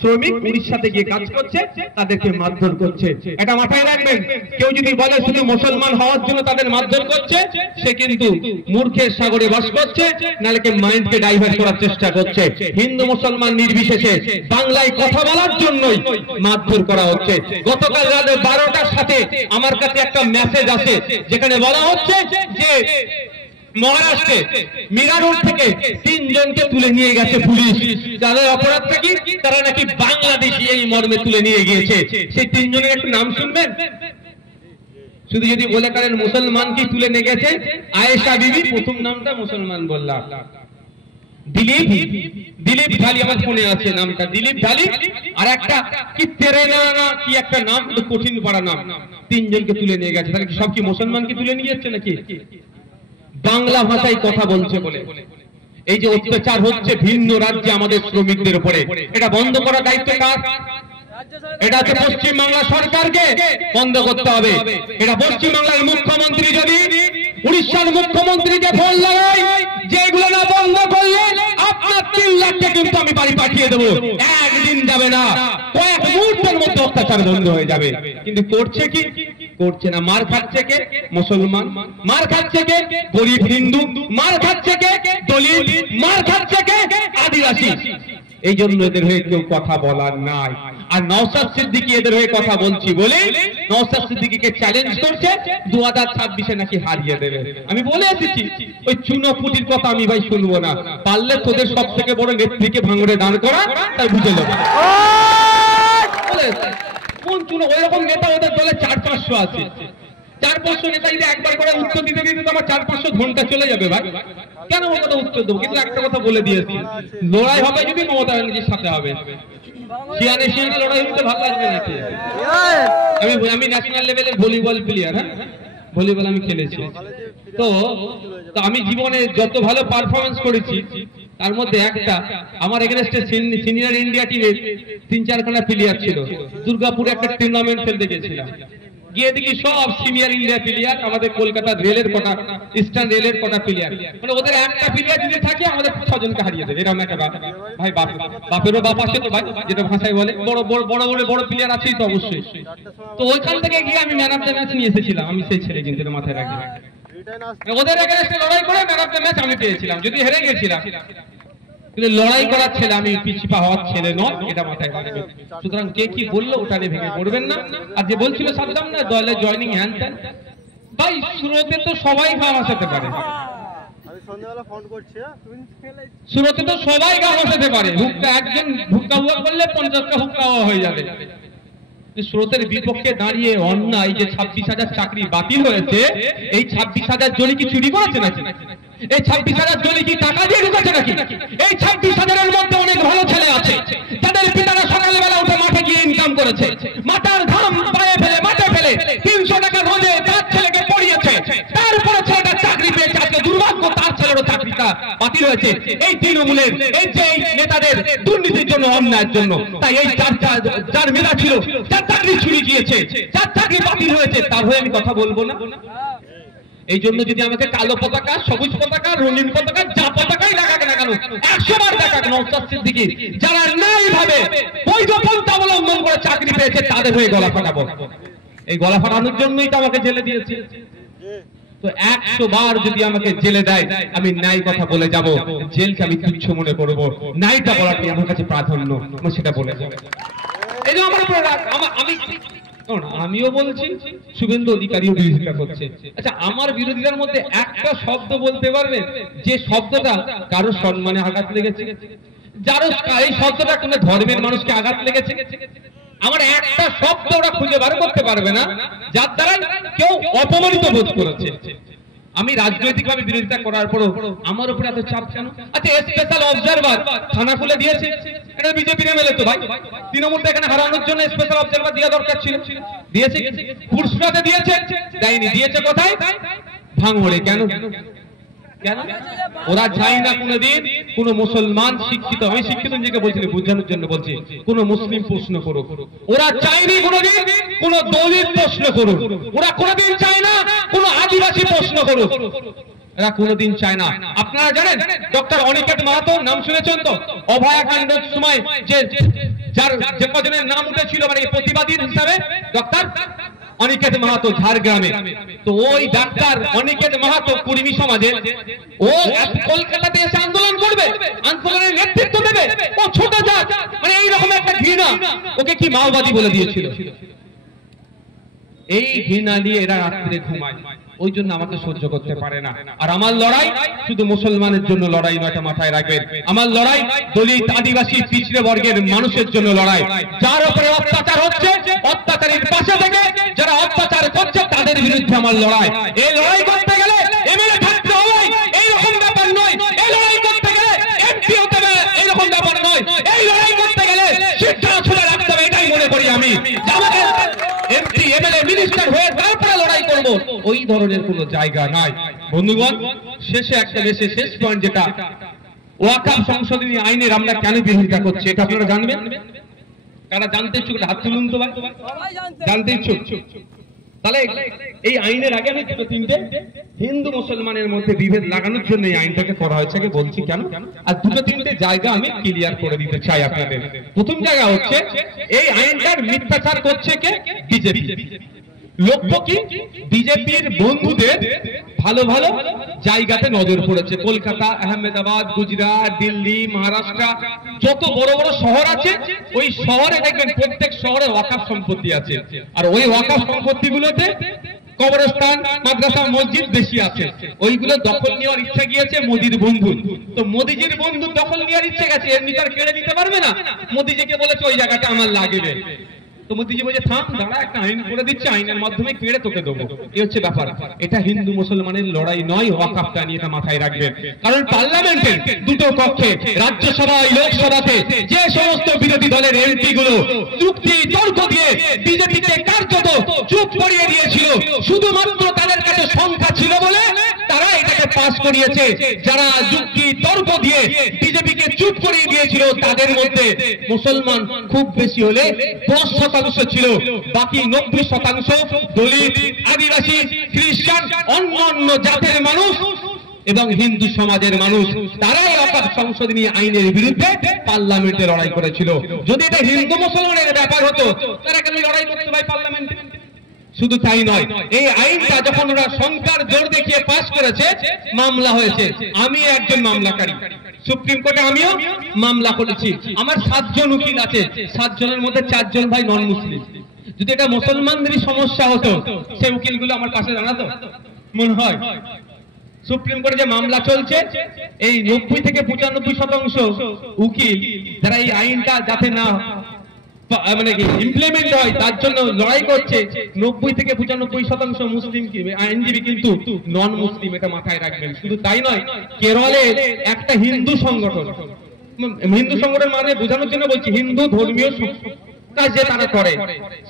শ্রমিক উড়িষ্যাতে গিয়ে কাজ করছে, তাদেরকে মারধর করছে। এটা মাথায় রাখবেন। কেউ যদি বলে শুধু মুসলমান হওয়ার জন্য তাদের মারধর করছে, সে কিন্তু মূর্খের সাগরে বাস করছে, নাহলে মাইন্ডকে ডাইভার্ট করার চেষ্টা করছে। হিন্দু মুসলমান নির্বিশেষে বাংলায় কথা বলার জন্যই মারধর করা হচ্ছে। গতকাল রাত 12টার সাথে আমার কাছে একটা মেসেজ আছে, যেখানে বলা হচ্ছে যে মহারাষ্ট্রে মীরা রোড থেকে 3 জনকে তুলে নিয়ে গেছে পুলিশ। যাদের অপরাধটা কি, তারা নাকি বাংলাদেশি, এই মর্মে তুলে নিয়ে গিয়েছে। সেই 3 জনের একটু নাম শুনবেন। শুধু যদি বলে করেন মুসলমান কি তুলে নিয়ে গেছে, আয়েশা বিবি, প্রথম নামটা মুসলমান বললাম, দিলীপ ঢালি, আমার ফোনে আছে নামটা, দিলীপ ঢালি, আর একটা কি তেরেনা না কি একটা নাম, কঠিন পাড়া নাম। 3 জনকে তুলে নিয়ে গেছে। তাহলে সব কি মুসলমানকে তুলে নিয়ে যাচ্ছে নাকি? বাংলা ভাষায় কথা বলছে বলে এই যে অত্যাচার হচ্ছে ভিন্ন রাজ্যে আমাদের শ্রমিকদের উপরে, এটা বন্ধ করার দায়িত্ব কার? এটা হচ্ছে পশ্চিম বাংলা সরকারকে বন্ধ করতে হবে। এটা পশ্চিম বাংলার মুখ্যমন্ত্রী যদি উড়িষ্যার মুখ্যমন্ত্রীকে ফোন লাগায় যে এগুলো না বন্ধ করলে আপনার 3 লাখকে কিন্তু আমি বাড়ি পাঠিয়ে দেবো, একদিন যাবে না, কয়েক মুহূর্তের মধ্যে অত্যাচার বন্ধ হয়ে যাবে। কিন্তু করছে কি? করছে না। মার খাচ্ছে কে? মুসলমান। মার খাচ্ছে কে? গরিব হিন্দু। মার খাচ্ছে কে? দলিত। মার খাচ্ছে কে? আদিবাসী। এই জন্য এদের হয়ে কেউ কথা বলার নাই। আর নওশাদ সিদ্দিকী এদের হয়ে কথা বলছি বলে নওশাদ সিদ্দিকীকে চ্যালেঞ্জ করছে 2026-এ নাকি হারিয়ে দেবে। আমি বলে এসেছি ওই চুনোপুটির কথা আমি ভাই শুনবো না। পারলে তোদের সব থেকে বড় নেত্রীকে ভাঙড়ে দাঁড় করা, তাই বুঝে নেবে। কোন চুনো? ওই রকম নেতা ওদের দলে 400-500 আছে। 400-500 নেতা যদি একবার করে উত্তর দিতে দিতে তো আমার 400-500 ঘন্টা চলে যাবে ভাই। কেন ওর কথা উত্তর দেবো? কিন্তু একটা কথা বলে দিয়েছি, লড়াই হবে যদি মমতা ব্যানার্জির সাথে হবে। শিয়ানে লড়াই হতে ভালো লাগবে নাকি? আমি ন্যাশনাল লেভেলের ভলিবল প্লেয়ার, হ্যাঁ ভলিবল আমি খেলেছি। তো আমি জীবনে যত ভালো পারফরমেন্স করেছি তার মধ্যে একটা আমার এগেনস্টে সিনিয়র ইন্ডিয়া টিমের 3-4 খানা প্লেয়ার ছিল। দুর্গাপুরে একটা টুর্নামেন্ট খেলতে গেছিলাম, গিয়ে দেখি সব সিনিয়র ইন্ডিয়া প্লেয়ার, আমাদের কলকাতা রেলের কটা, ইস্টার্ন রেলের কটা প্লেয়ার। মানে ওদের একটা প্লেয়ার যদি থাকে আমাদের 6 জনকে হারিয়ে দেবে, এরকম একটা ভাই। বাপেরও বাপ আছে তো ভাই, যেটা ভাষায় বলে, বড় প্লেয়ার আছেই তো অবশ্যই। তো ওইখান থেকে গিয়ে আমি ম্যান অফ দ্য ম্যাচ নিয়ে এসেছিলাম। আমি সেই ছেলে কিন্তু মাথায় রাখি, ওদের এগেইনস্টে লড়াই করে ম্যান অফ দ্য ম্যাচ আমি পেয়েছিলাম, যদি হেরে গেছিলাম। কিন্তু লড়াই করার ছেলে আমি, পিছপা হওয়ার ছেলে নয়, এটা মাথায় রাখবেন। সুতরাং কে কি বললো ওটা নিয়ে ভেঙে পড়বেন না। আর যে বলছিল সাবধান না দলে জয়নিং হ্যান ত্যান, ভাই শুরুতে তো সবাই গা ভাসাতে পারে, শুরুতে তো সবাই গা ভাসাতে পারে। হুক্কা একজন হুক্কা হুয়া করলে 50টা হুক্কা হয়ে যাবে। স্রোতের বিপক্ষে দাঁড়িয়ে অন্যায় যে 26,000 চাকরি বাতিল হয়েছে, এই 26,000 জনই কি চুরি করেছে নাকি? এই 26,000 জনই কি টাকা দিয়ে ঢুকেছে নাকি? এই 26,000-এর মধ্যে অনেক ভালো ছেলে আছে, তাদের পিতারা সকালবেলা উঠে মাঠে গিয়ে ইনকাম করেছে, মাথার ঘাম পায়ে ফেলে মাঠে ফেলে 300 টাকা রোজে তার ছেলেকে পড়িয়েছে, তারপরে ছেলেটা চাকরি পেয়েছে। আজকে দুর্ভাগ্য তার ছেলেরও চাকরিটা বাতিল হয়েছে এই তৃণমূলের, এই যে নেতাদের দুর্নীতির জন্য, অন্যায়ের জন্য। তাই এই যার মেধা ছিল, যার চাকরি চুরি গিয়েছে, যার চাকরি বাতিল হয়েছে, তার হয়ে আমি কথা বলবো না? এই জন্য যদি আমাকে কালো পতাকা, সবুজ পতাকা, রঙিন পতাকা, যা পতাকাই লাগাকে না কেন 100 বার দেখাক নওশাদ সিদ্দিকী, যারা ন্যায় ভাবে বৈধ পন্থা অবলম্বন করে চাকরি পেয়েছে, তাদের হয়ে গলা ফাটাবো। এই গলা ফাটানোর জন্যই তো আমাকে জেলে দিয়েছে। তো 100 বার যদি আমাকে জেলে দেয়, আমি ন্যায় কথা বলে যাব, জেলকে আমি তুচ্ছ মনে করবো, ন্যায়টা বলাটি আমার কাছে প্রাধান্য, আমি সেটা বলে যাবো। এই যে আমার আমিও বলছি, শুভেন্দু অধিকারীও বিরোধিতা করছে। আচ্ছা, আমার বিরোধিতার মধ্যে একটা শব্দ বলতে পারবেন যে শব্দটা কারো সম্মানে আঘাত লেগেছে? যার এই শব্দটা কোন ধর্মের মানুষকে আঘাত লেগেছে, আমার একটা শব্দ ওরা খুঁজে বার করতে পারবে না যার দ্বারা কেউ অপমানিত বোধ করেছে। আমি রাজনৈতিকভাবে বিরোধিতা করার পরও আমার উপরে এত চাপ কেন? আচ্ছা, স্পেশাল অবজারভার থানা খুলে দিয়েছে, এটা বিজেপির এমএলএ তো ভাই, তৃণমূলটা এখানে হারানোর জন্য স্পেশাল অবজারভার দেওয়া দরকার ছিল, দিয়েছে? পুরস্কারে দিয়েছে? দেয়নি। দিয়েছে কোথায়? ভাঙড়ে। কেন? কেন? ওরা চায় না কোনদিন কোন মুসলমান শিক্ষিত, আমি শিক্ষিত নিজেকে বলছি বোঝানোর জন্য বলছি, কোন মুসলিম প্রশ্ন করুক। ওরা চায়নি কোনদিন কোন দলিত প্রশ্ন করুক, ওরা কোনদিন চায় না কোন আদিবাসী প্রশ্ন করুক, এরা কোনদিন চায় না। আপনারা জানেন ডক্টর অনিকেত মাহাতো নাম শুনেছেন তো? অভয়াকাণ্ডের সময় যে কজনের নাম উঠেছিল মানে প্রতিবাদী হিসাবে ডক্টর অনিকেত মাহাতো ঝাড়গ্রামে। তো ওই ডাক্তার অনিকেত মাহাতো কুর্মী সমাজে, ও কলকাতাতে এসে আন্দোলন করবে, আন্দোলনের নেতৃত্ব দেবে, ও ছোট জাত, মানে এইরকম একটা ঘৃণা, ওকে কি মাওবাদী বলে দিয়েছিল। এই ঘৃণা নিয়ে এরা রাত্রে ঘুমায়, ওই জন্য আমাকে সহ্য করতে পারে না। আর আমার লড়াই শুধু মুসলমানের জন্য লড়াই নয়, এটা মাথায় রাখবেন। আমার লড়াই দলিত, আদিবাসী, পিছড়ে বর্গের মানুষের জন্য লড়াই। যার উপরে অত্যাচার হচ্ছে, অত্যাচারের পাশে থেকে যারা অত্যাচার করছে তাদের বিরুদ্ধে আমার লড়াই। এই লড়াই করতে গেলে এমএলএ থাকতে হবে এইরকম ব্যাপার নয়, এই লড়াই করতে গেলে এমপি হতে হবে এইরকম ব্যাপার নয়, এই লড়াই করতে গেলে শিক্ষা ছুড়ে রাখতে হবে, এটাই মনে করি আমি। এমপি, এমএলএ, মিনিস্টার হয়ে তারপরে লড়াই করব, ওই ধরনের কোনো জায়গা নাই। বন্ধুগণ, শেষে একটা শেষ পয়েন্ট, যেটা ওয়াকফ সংশোধনী আইনের আমরা কেন বিরোধিতা করছি এটা আপনারা জানবেন? কারা জানতে ইচ্ছুক হাত তুলুন তো ভাই, জানতে ইচ্ছুক? তাহলে এই আইনের আগে আমি দুটো তিনটে হিন্দু মুসলমানের মধ্যে বিভেদ লাগানোর জন্য এই আইনটাকে করা হয়েছে, বলছি কেন, আর দুটো তিনটে জায়গা আমি ক্লিয়ার করে দিতে চাই আপনাদের। প্রথম জায়গা হচ্ছে এই আইনটার মিথ্যাচার করছে কে? বিজেপি। লক্ষ্য কি? বিজেপির বন্ধুদের ভালো ভালো জায়গাতে নজর পড়েছে, কলকাতা, আহমেদাবাদ, গুজরাট, দিল্লি, মহারাষ্ট্র, যত বড় বড় শহর আছে ওই শহরে দেখবেন প্রত্যেক শহরে ওয়াকফ সম্পত্তি আছে, আর ওই ওয়াকফ সম্পত্তিগুলোতে কবরস্থান, মাদ্রাসা, মসজিদ বেশি আছে। ওইগুলো দখল নেওয়ার ইচ্ছা গিয়েছে মোদির বন্ধু, তো মোদিজির বন্ধু দখল নেওয়ার ইচ্ছে গেছে, এমনি তার কেড়ে দিতে পারবে না। মোদিজিকে বলেছে ওই জায়গাটা আমার লাগবে, তো মোদিজি বলছে থাম দাঁড়া, একটা আইন করে দিচ্ছে, আইনের মাধ্যমে কেড়ে তোকে দেবো। এই হচ্ছে ব্যাপার। এটা হিন্দু মুসলমানের লড়াই নয়, ওয়াকফটা নিয়ে এটা মাথায় রাখবেন। কারণ পার্লামেন্টের দুটো কক্ষে, রাজ্যসভায়, লোকসভাতে যে সমস্ত বিরোধী দলের এমপি গুলো যুক্তি তর্ক দিয়ে বিজেপিকে কার্যত চুপ করিয়ে দিয়েছিল, শুধুমাত্র তাদের কাছে সংখ্যা ছিল বলে তারা এটাকে পাস করিয়েছে। যারা যুক্তি তর্ক দিয়ে বিজেপিকে চুপ করিয়ে দিয়েছিল তাদের মধ্যে মুসলমান খুব বেশি হলে 10% ছিল, বাকি 90% দলিত, আদিবাসী, খ্রিস্টান, অন্যান্য জাতের মানুষ এবং হিন্দু সমাজের মানুষ, তারাই ওয়াকফ সংশোধনী আইনের বিরুদ্ধে পার্লামেন্টে লড়াই করেছিল। যদি এটা হিন্দু মুসলমানের ব্যাপার হতো তারা কেন লড়াই করতে পারে পার্লামেন্টে? শুধু তাই নয়, এই আইনটা যখন ওরা সংখ্যার জোর দেখিয়ে পাস করেছে, মামলা হয়েছে। আমি একজন মামলাকারী, সুপ্রিম কোর্টে আমিও মামলা করেছি। আমার 7 জন উকিল আছে, 7 জনের মধ্যে 4 জন ভাই নন মুসলিম। যদি এটা মুসলমানদেরই সমস্যা হতো সেই উকিলগুলো আমার কাছে জানাতো মনে হয়। সুপ্রিম কোর্টে যে মামলা চলছে, এই 90 থেকে 95% উকিল যারা এই আইনটা যাতে না মানে কি ইমপ্লিমেন্ট হয় তার জন্য লড়াই করছে, 90 থেকে 95% মুসলিম আইনজীবী কিন্তু নন মুসলিম, এটা মাথায় রাখবেন। শুধু তাই নয়, কেরলে একটা হিন্দু সংগঠন, হিন্দু সংগঠন মানে বোঝানোর জন্য বলছি হিন্দু ধর্মীয় কাজ যে তারা করে,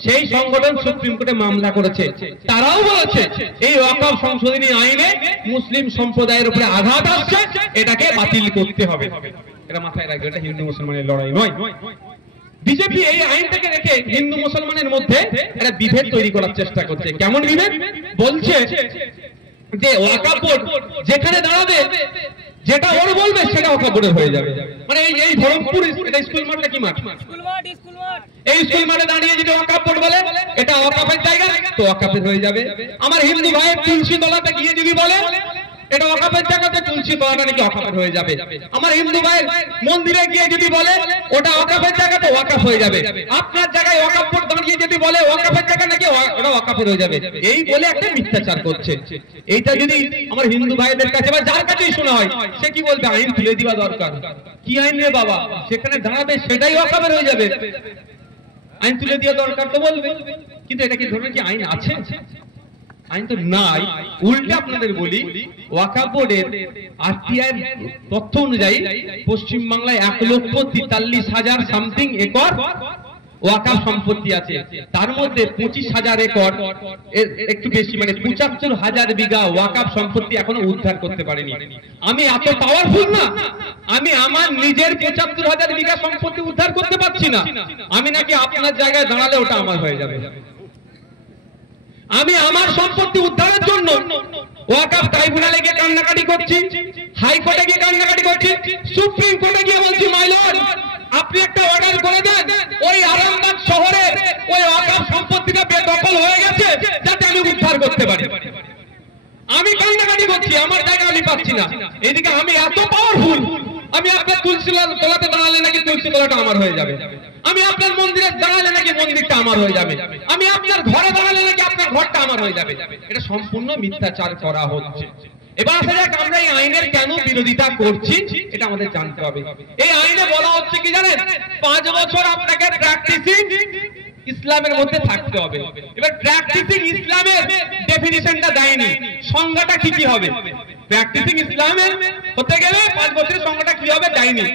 সেই সংগঠন সুপ্রিম কোর্টে মামলা করেছে। তারাও বলেছে এই ওয়াকফ সংশোধনী আইনে মুসলিম সম্প্রদায়ের উপরে আঘাত আসছে, এটাকে বাতিল করতে হবে। এটা মাথায় রাখবেন, এটা হিন্দু মুসলমানের লড়াই নয়। বিজেপি এই আইনটাকে রেখে হিন্দু মুসলমানের মধ্যে একটা বিভেদ তৈরি করার চেষ্টা করছে। কেমন বিভেদ? বলছে যে ওয়াকফ বোর্ড যেখানে দাঁড়াবে, যেটা ওর বলবে সেটা ওয়াকফ বোর্ডের হয়ে যাবে। মানে এই ধরমপুর এটা স্কুল মাঠটা কি মাঠ? এই স্কুল মাঠে দাঁড়িয়ে যদি ওয়াকফ বোর্ড বলে এটা ওয়াকফের জায়গা, তো ওয়াকফের হয়ে যাবে। আমার হিন্দু ভাইয়ের তুলসী তলাতে গিয়ে যদি বলে এটা ওয়াকাফের জায়গাতে তুলসী তলাটা নাকি ওয়াকাফের হয়ে যাবে। আমার হিন্দু ভাই মন্দিরে গিয়ে যদি বলে ওটা ওয়াকাফের জায়গাতে ওয়াকাফ হয়ে যাবে, আপনার জায়গায় ওয়াকাফ বোর্ড দাঁড়িয়ে যদি বলে ওয়াকাফের জায়গা নাকি ওটা ওয়াকাফের হয়ে যাবে, এই বলে একটা মিথ্যাচার করছে। এইটা যদি আমার হিন্দু ভাইদের কাছে বা যার কাছেই শোনা হয়, সে কি বলবে আইন তুলে দিবা দরকার। কি আইন রে বাবা, সেখানে দাঁড়াবে সেটাই ওয়াকাফের হয়ে যাবে, আইন তুলে দেওয়া দরকার তো বলবে। কিন্তু এটা কি ধরনের কি আইন আছে? আইন তো নাই। উল্টে আপনাদের বলি, ওয়াকাফ বোর্ডের আরটিআই তথ্য অনুযায়ী পশ্চিম বাংলায় 1,43,000 সামথিং একর ওয়াকাফ সম্পত্তি আছে। তার মধ্যে 25,000 একর, একটু বেশি মানে 75,000 বিঘা ওয়াকাফ সম্পত্তি এখনো উদ্ধার করতে পারেনি। আমি এত পাওয়ারফুল না, আমি আমার নিজের 75,000 বিঘা সম্পত্তি উদ্ধার করতে পারছি না, আমি নাকি আপনার জায়গায় দাঁড়ালে ওটা আমার হয়ে যাবে। আমি আমার সম্পত্তি উদ্ধারের জন্য ওয়াকাফ ট্রাইব্যুনালে গিয়ে কান্নাকাটি করছি, হাইকোর্টে গিয়ে কান্নাকাটি করছি, সুপ্রিম কোর্টে গিয়ে বলছি মাই লর্ড আপনি একটা অর্ডার করে দেন, ওই আরামবাগ শহরে ওই ওয়াকাফ সম্পত্তিটা বেদখল হয়ে গেছে যাতে আমি উদ্ধার করতে পারি। আমি কান্নাকাটি করছি, আমার জায়গা আমি পাচ্ছি না। এদিকে আমি এত পাওয়ারফুল, আমি আপনার তুলসী তলাতে দাঁড়ালে নাকি তুলসী তলাটা আমার হয়ে যাবে, আমি আপনার মন্দিরে দাঁড়ালে নাকি মন্দিরটা আমার হয়ে যাবে, আমি আপনার ঘরে দাঁড়ালে নাকি আপনার ঘরটা আমার হয়ে যাবে। এটা সম্পূর্ণ মিথ্যাচার করা হচ্ছে। এবার আসা যাক আমরা এই আইনের কেন বিরোধিতা করছি, এটা আমাদের জানতে হবে। এই আইনে বলা হচ্ছে কি জানেন, 5 বছর আপনাকে প্র্যাকটিসিং ইসলামের মধ্যে থাকতে হবে। এবার প্র্যাকটিসিং ইসলামের ডেফিনিশনটা দেয়নি, সংজ্ঞাটা কি কি হবে। প্র্যাকটিসিং ইসলামের হতে গেলে 5 বছরের সংজ্ঞাটা কি হবে দেয়নি।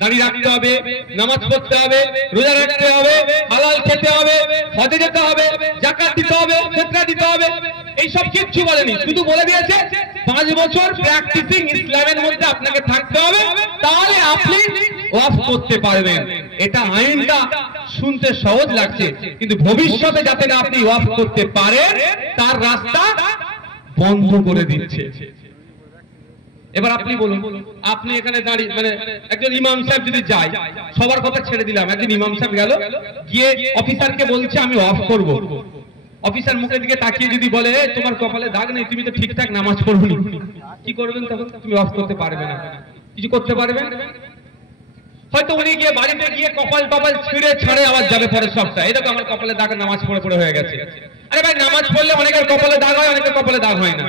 দাঁড়িয়ে রাখতে হবে, নামাজ পড়তে হবে, রোজা রাখতে হবে, হালাল খেতে হবে, হজে যেতে হবে, যাকাত দিতে হবে, ফিতরা দিতে হবে, এইসব কিচ্ছু বলেনি। শুধু বলে দিয়েছে 5 বছর প্র্যাকটিসিং ইসলামের মধ্যে আপনাকে থাকতে হবে, তাহলে আপনি ওয়াকফ করতে পারবেন। এটা আইনটা শুনতে সহজ লাগছে, কিন্তু ভবিষ্যতে যাতে না আপনি ওয়াকফ করতে পারেন তার রাস্তা বন্ধ করে দিচ্ছে। এবার আপনি বলুন, আপনি এখানে দাঁড়িয়ে মানে একজন ইমাম সাহেব যদি যায়, সবার কথা ছেড়ে দিলাম, একজন ইমাম সাহেব গেল, গিয়ে অফিসারকে বলছে আমি ওয়াকফ করব। অফিসার মুখের দিকে তাকিয়ে যদি বলে তোমার কপালে দাগ নেই, তুমি তো ঠিকঠাক নামাজ পড়োনি, কি করবেন তখন? তুমি ওয়াকফ করতে পারবে না, কিছু করতে পারবেন? হয়তো উনি গিয়ে বাড়িতে গিয়ে কপাল টপাল ছিঁড়ে ছাড়ে আবার যাবে পরের সপ্তাহে, এই দেখো আমার কপালে দাগ, নামাজ পড়ে পড়ে হয়ে গেছে। আরে ভাই, নামাজ পড়লে অনেকের কপালে দাগ হয়, অনেকের কপালে দাগ হয় না।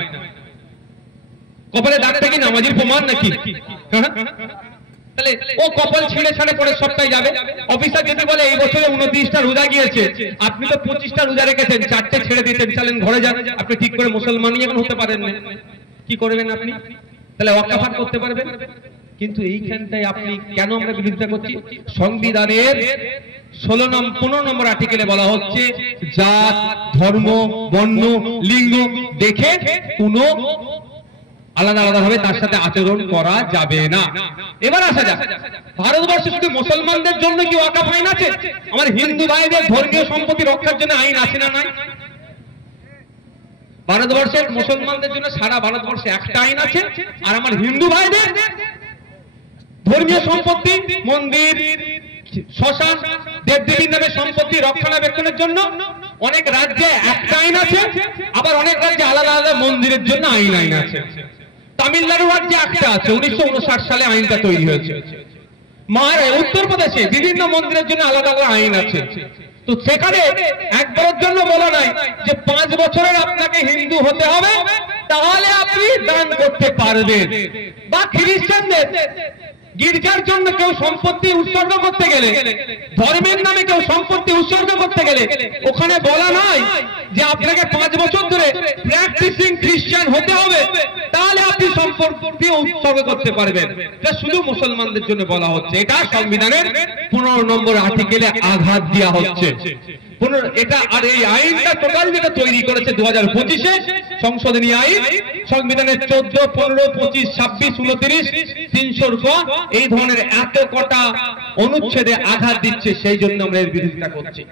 কপালে দাগটা কি নামাজির প্রমাণ নাকি? তাহলে ও কপাল ছিঁড়ে ছাড়ে পরের সপ্তাহে যাবে। অফিসার যদি বলে এই বছরে 29টা রোজা গিয়েছে, আপনি তো 25টা রোজা রেখেছেন, 4টে ছেড়ে দিতেন, চলেন ঘরে যান, আপনি ঠিক করে মুসলমানই এখন হতে পারেন না, কি করবেন আপনি? তাহলে ওয়াকফ করতে পারবেন? কিন্তু এইখানটায় আপনি কেন আমরা বিরোধিতা করছি? সংবিধানের 15 নম্বর আর্টিকেলে বলা হচ্ছে জাত, ধর্ম, বর্ণ, লিঙ্গ দেখে কোনো আলাদা আলাদা ভাবে তার সাথে আচরণ করা যাবে না। এবার আসা যাক, ভারতবর্ষে শুধু মুসলমানদের জন্য কি ওয়াকফ আইন আছে? আমার হিন্দু ভাইদের ধর্মীয় সম্পত্তি রক্ষার জন্য আইন আছে না নাই? ভারতবর্ষের মুসলমানদের জন্য সারা ভারতবর্ষে একটা আইন আছে, আর আমার হিন্দু ভাইদের ধর্মীয় সম্পত্তি, মন্দির, শ্মশান, দেবদেবীর নামে সম্পত্তি রক্ষণাবেক্ষণের জন্য অনেক রাজ্যে একটা আইন আছে, আবার অনেক রাজ্যে আলাদা আলাদা মন্দিরের জন্য আইন আছে। তামিলনাড়ু রাজ্যে একটা আছে, 1959 সালে আইনটা তৈরি হয়েছে। উত্তরপ্রদেশে বিভিন্ন মন্দিরের জন্য আলাদা আলাদা আইন আছে। তো সেখানে একবারের জন্য বলা নাই যে 5 বছরের আপনাকে হিন্দু হতে হবে তাহলে আপনি দান করতে পারবেন। বা খ্রিস্টানদের গির্জার জন্য কেউ সম্পত্তি উৎসর্গ করতে গেলে, ধর্মের নামে কেউ সম্পত্তি উৎসর্গ করতে গেলে ওখানে বলা নাই যে আপনাকে 5 বছর ধরে প্র্যাকটিসিং খ্রিস্টান হতে হবে তাহলে আপনি সম্পত্তি উৎসর্গ করতে পারবেন। এটা শুধু মুসলমানদের জন্য বলা হচ্ছে। এটা সংবিধানের 15 নম্বর আর্টিকেলে আঘাত দেওয়া হচ্ছে। এটা আর এই আইনটা টোটাল যেটা তৈরি করেছে 2025-এ সংশোধনী আইন, সংবিধানের 14, 15, 25, 26, 29, 300 এই ধরনের এত কটা অনুচ্ছেদে আঘাত দিচ্ছে, সেই জন্য আমরা এর বিরোধিতা করছি।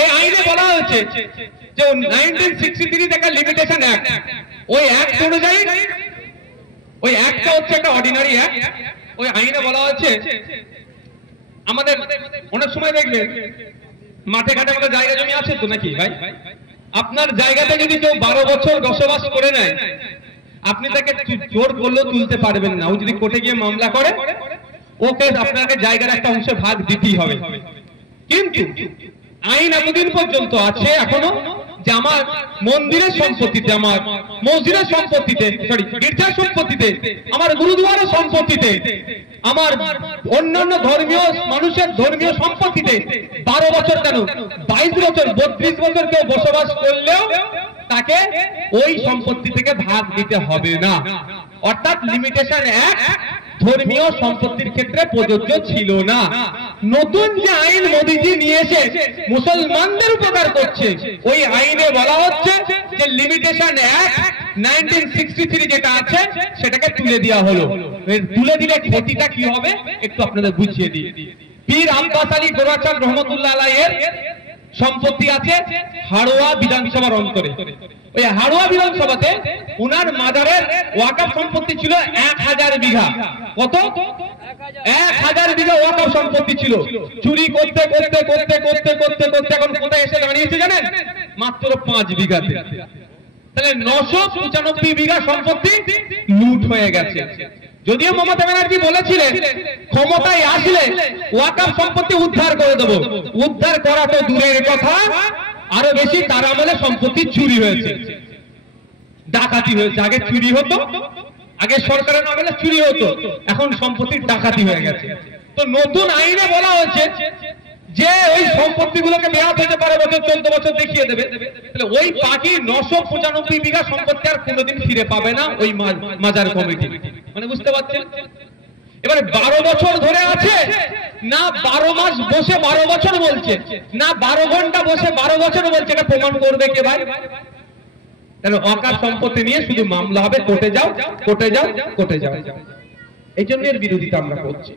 এই আইনে বলা হয়েছে যে 1963 থেকে লিমিটেশন অ্যাক্ট, ওই অ্যাক্ট অনুযায়ী, ওই অ্যাক্টটা হচ্ছে একটা অর্ডিনারি অ্যাক্ট। ওই আইনে বলা হয়েছে আমাদের অনেক সময় দেখবেন মাঠে ঘাটে কোনো জায়গা জমি আছে তো নাকি ভাই? আপনার জায়গাতে যদি কেউ 12 বছর বসবাস করে নেয় আপনি তাকে জোর করলেও তুলতে পারবেন না। ও যদি কোর্টে গিয়ে মামলা করে, ওকে আপনাকে জায়গার একটা অংশে ভাগ দিতেই হবে। কিন্তু আইন এতদিন পর্যন্ত আছে এখনো যে আমার মন্দিরের সম্পত্তিতে, আমার মসজিদের সম্পত্তিতে, সরি গির্জার সম্পত্তিতে, আমার গুরুদুয়ারের সম্পত্তিতে, আমার অন্যান্য ধর্মীয় মানুষের ধর্মীয় সম্পত্তিতে 12 বছর কেন 22 বছর 32 বছর কেউ বসবাস করলেও তাকে ওই সম্পত্তি থেকে ভাগ দিতে হবে না। অর্থাৎ লিমিটেশন এক ধর্মীয় সম্পত্তির ক্ষেত্রে প্রযোজ্য ছিল না। নতুন যে আইন মোদিজি নিয়ে এসে মুসলমানদের উপকার করছে, ওই আইনে বলা হচ্ছে যে লিমিটেশন এক 1963 যেটা আছে সেটাকে তুলে দেওয়া হলো। তুলে দিলে ক্ষতিটা কি হবে একটু আপনাদের বুঝিয়ে দিই। পীর আব্বাস আলী গোরাচাঁদ রহমতুল্লাহ আলাইহির সম্পত্তি আছে হাড়োয়া বিধানসভার অন্তরে। ওই হাড়োয়া বিধানসভাতে উনার মাজারের ওয়াকফ সম্পত্তি ছিল 1000 বিঘা। কত? 1000 বিঘা ওয়াকফ সম্পত্তি ছিল। চুরি করতে করতে করতে করতে করতে করতে এখন কোথায় এসে দাঁড়িয়েছে জানেন? মাত্র 5 বিঘাতে। তাহলে 995 বিঘা সম্পত্তি লুট হয়ে গেছে। যদিও মমতা ব্যানার্জি বলেছিলেন ক্ষমতায় আসলে ওয়াকফ সম্পত্তি উদ্ধার করে দেব, উদ্ধার করা তো দূরের কথা, আরো বেশি তার আমলে সম্পত্তি চুরি হয়েছে, ডাকাতি হয়েছে। আগে চুরি হতো, আগে সরকারের আমলে চুরি হতো, এখন সম্পত্তির ডাকাতি হয়ে গেছে। তো নতুন আইনে বলা হয়েছে যে ওই সম্পত্তিগুলোকে মেয়াদ হতে পারে বছর 14 বছর দেখিয়ে দেবে। তাহলে ওই বাকি 995 বিঘা সম্পত্তি আর কোনোদিন ফিরে পাবে না ওই মাজার কমিটি। মানে বুঝতে পারছেন? এবারে 12 বছর ধরে আছে না 12 মাস বসে 12 বছর বলছে, না 12 ঘন্টা বসে 12 বছর বলছে, এটা প্রমাণ করবে কে ভাই? তাহলে ওয়াকফ সম্পত্তি নিয়ে শুধু মামলা হবে, কোর্টে যাও কোর্টে যাও কোর্টে যাও। এই জন্য এর বিরোধিতা আমরা করছি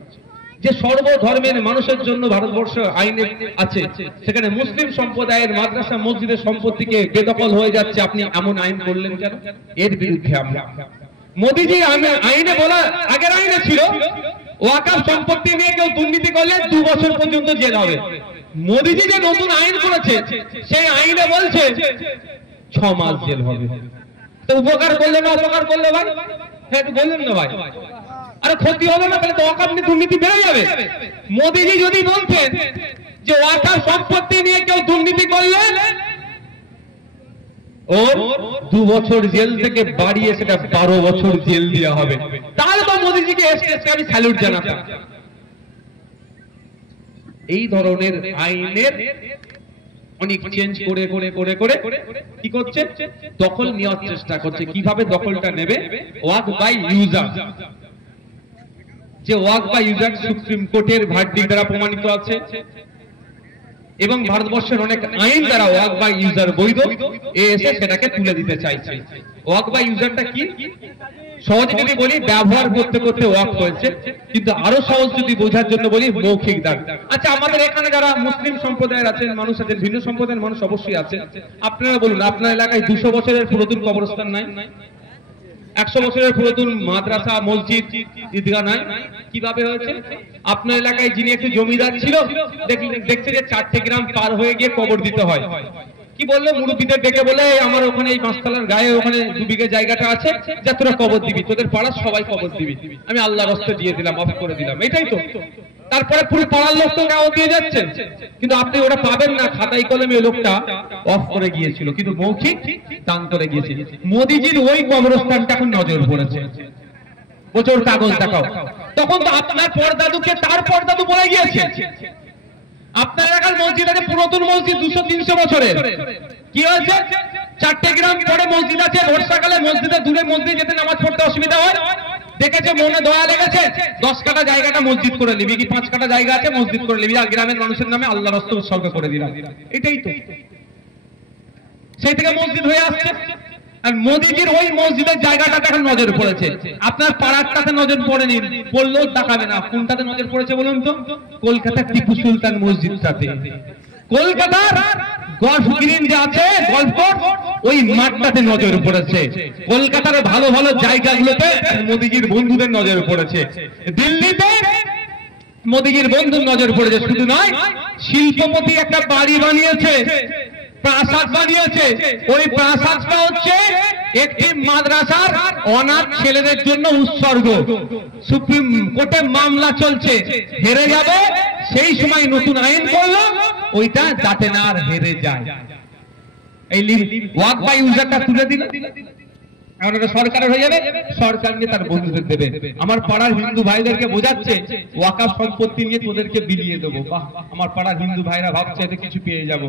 যে সর্বধর্মের মানুষের জন্য ভারতবর্ষ আইনে আছে, সেখানে মুসলিম সম্প্রদায়ের মাদ্রাসা মসজিদের সম্পত্তিকে বেদখল হয়ে যাচ্ছে, আপনি এমন আইন করলেন কেন? এর বিরুদ্ধে আমরা। মোদিজি আইনে বলা, আগের আইনে ছিল ওয়াকফ সম্পত্তি নিয়ে কেউ দুর্নীতি করলে 2 বছর পর্যন্ত জেল হবে। মোদিজি যে নতুন আইন করেছে সেই আইনে বলছে 6 মাস জেল হবে। তো উপকার করলে না অপকার করলে ভাই? হ্যাঁ একটু বললেন না ভাই? আরে ক্ষতি হবে না? তাহলে তো ওয়াকফ নিয়ে দুর্নীতি বেড়ে যাবে। মোদিজি যদি বলতেন যে ওয়াকফ সম্পত্তি নিয়ে কেউ দুর্নীতি করলে ওর 2 বছর জেল থেকে বাড়িয়ে সেটা 12 বছর জেল দেওয়া হবে, তাহলে তো মোদিজিকে আমি স্যালুট জানাতাম। এই ধরনের আইনের অনেক চেঞ্জ করে করে করে করে কি করছে? দখল নেওয়ার চেষ্টা করছে। কিভাবে দখলটা নেবে? ওয়াকফ বাই ইউজার। যে ওয়াকফ বাই ইউজার সুপ্রিম কোর্টের ভার্ডিক্ট দ্বারা প্রমাণিত আছে এবং ভারতবর্ষের অনেক আইন দ্বারা ওয়াকফ বাই ইউজার বৈধ, এসে সেটাকে তুলে দিতে চাইছে। ওয়াকফ বাই ইউজারটা কি? সহজে যদি বলি ব্যবহার করতে করতে ওয়াকফ হয়েছে, কিন্তু আরো সহজ যদি বোঝার জন্য বলি মৌখিক দান। আচ্ছা, আমাদের এখানে যারা মুসলিম সম্প্রদায়ের আছেন, মানুষ আছেন, ভিন্ন সম্প্রদায়ের মানুষ অবশ্যই আছে, আপনারা বলুন আপনার এলাকায় 200 বছরের পুরাতন কবরস্থান নাই? 100 বছরের পুরাতন মাদ্রাসা মসজিদ ঈদগাহ নাই? কিভাবে হয়েছে? আপনার এলাকায় যিনি একটু জমিদার ছিল, দেখছে যে 4টে গ্রাম পার হয়ে গিয়ে কবর দিতে হয়। কি বললো? মুরব্বীদের ডেকে বলে আমার ওখানে এই 5 তলার গায়ে ওখানে 2 বিঘা জায়গাটা আছে, যা তোরা কবর দিবি, তোদের পাড়ার সবাই কবর দিবি, আমি আল্লাহর রাস্তায় দিয়ে দিলাম, অফ করে দিলাম। এটাই তো। তারপরে পুরো পাড়ার লোক তো গাও দিয়ে যাচ্ছে, কিন্তু আপনি ওটা পাবেন না। খাতাই কলমে লোকটা অফ করে গিয়েছিল, কিন্তু মৌখিক দান করে গিয়েছিল। মোদিজির ওই কবরস্থানটা এখন নজর পড়েছে, প্রচুর কাগজ দেখাও। তখন তো আপনার পরদাদুকে তার পরদাদু বলে গিয়েছে। আপনার এলাকার মসজিদ আছে, পুরাতন মসজিদ 200-300 বছরের। কি হয়েছে? 4টে গ্রাম পরে মসজিদ আছে, বর্ষাকালে মসজিদে দূরে মসজিদ যেতে নামাজ পড়তে অসুবিধা হয়, দেখেছে মনে দয়া লেগেছে 10 কাঠা জায়গাটা মসজিদ করে নিবি, কি 5 কাঠা জায়গা আছে মসজিদ করে নিবি, আর গ্রামের মানুষের নামে আল্লাহর রাস্তা উৎসর্গ করে দিলাম। এটাই তো, সেই থেকে মসজিদ হয়ে আসছে। আর মোদিজির ওই মসজিদের জায়গাটাতে এখন নজর পড়েছে। আপনার পাড়ারটাতে নজর পড়েনি, পড়লেও দেখাবে না। কোনটাতে নজর পড়েছে বলুন তো? কলকাতার টিপু সুলতান মসজিদটাতে। কলকাতার গল্ফ গ্রিন যে আছে, গল্ফ কোর্স, ওই মাঠটাতে নজর পড়েছে। কলকাতার ভালো ভালো জায়গাগুলোতে মোদিজির বন্ধুদের নজর পড়েছে। দিল্লিতে মোদিজির বন্ধুর নজর পড়েছে। শুধু নয়, শিল্পপতি একটা বাড়ি বানিয়েছে, প্রাসাদ বানিয়েছে। ওই প্রাসাদটা হচ্ছে একটি মাদ্রাসার অনাথ ছেলেদের জন্য উৎসর্গ। সুপ্রিম কোর্টে মামলা চলছে, হেরে যাবে, সেই সময় নতুন আইন করলো ওইটা যাতে না আর হেরে যায়। এই ওয়াক বাই ইউজারটা তুলে দিল, এখন এটা সরকারের হয়ে যাবে, সরকার নিয়ে তার বন্ধুদের দেবে। আমার পাড়ার হিন্দু ভাইদেরকে বোঝাচ্ছে ওয়াকাফ সম্পত্তি নিয়ে তোদেরকে বিলিয়ে দেবো। বাহ, আমার পাড়ার হিন্দু ভাইরা ভাবছে এতে কিছু পেয়ে যাবো।